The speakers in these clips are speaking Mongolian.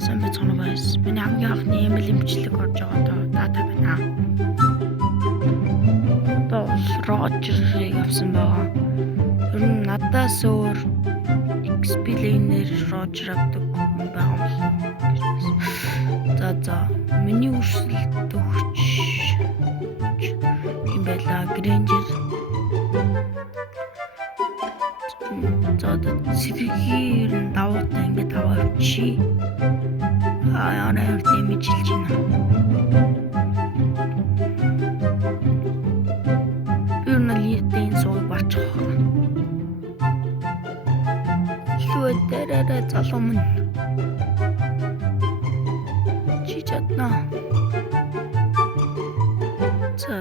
сайн байцгаана guys. Миний хамгийн анхны email имжлэг орж байгаа дата байна. Одоо Roger явсан байгаа. Ер нь надаас өөр XP-лээр Roger авдаг хүн байгаа юм. За миний өрсөлд өгч юм байла Granger. За цэвэргээр нь даваатай ингээд аваач. Яарэ дэмэж хэлж байна. Ер нь литийн сууг бачих. Илүү дээрээ залуу минь. Чи чадна. За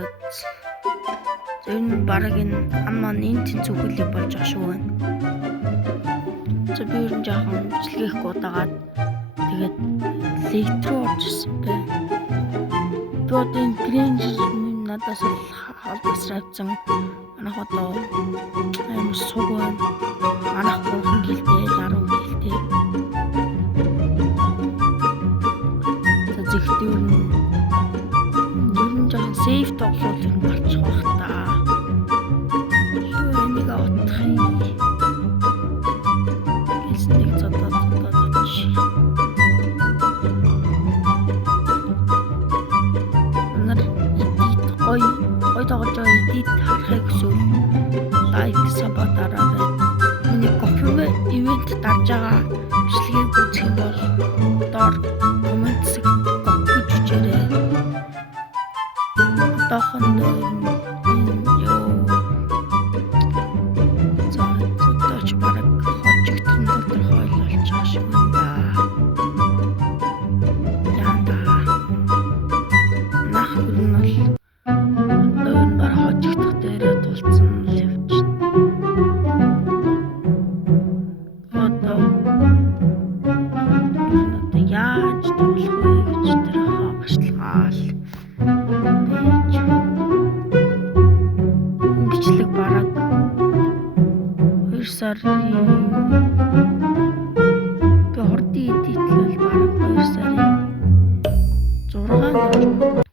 энэ бараг энэ аман энэ тэнцвэрлэг болж байгаа шүү байна. За би ер нь жаахан бичлэгийг удаагаад тэгээд лектор орчихсон бэ. Бодын Granger надаас халбасрагдсан манайх одоо амар суг байна. Манайх 3 гэлтэй 10 гэлтэй. За зэгтэй ер нь жаахан сейф тоглоод ер нь болчих байх та. Юу энийг авах юм. Гэлснийг цодод очи. Ой тоглож байгаа эдит харахыг хүсвэл лайк сабаа дараарай. Миний кофе ивент дарж байгаа бичлэгийг үзэх юм бол доор комент секцэнд кофе жүжээрэй. Одоохондоо за цодооч бараг хожигдсон тодорхой болж байгаа шиг байна. Янда нах гүрнэл хожигдох дээрээ тулцсан л явж байна. Одоо яаж тоглох вэ гэж тэр хаагашлгаал. Бичлэг бараг 2 сарын би хурдан эдитлэл бараг 2 сарын 6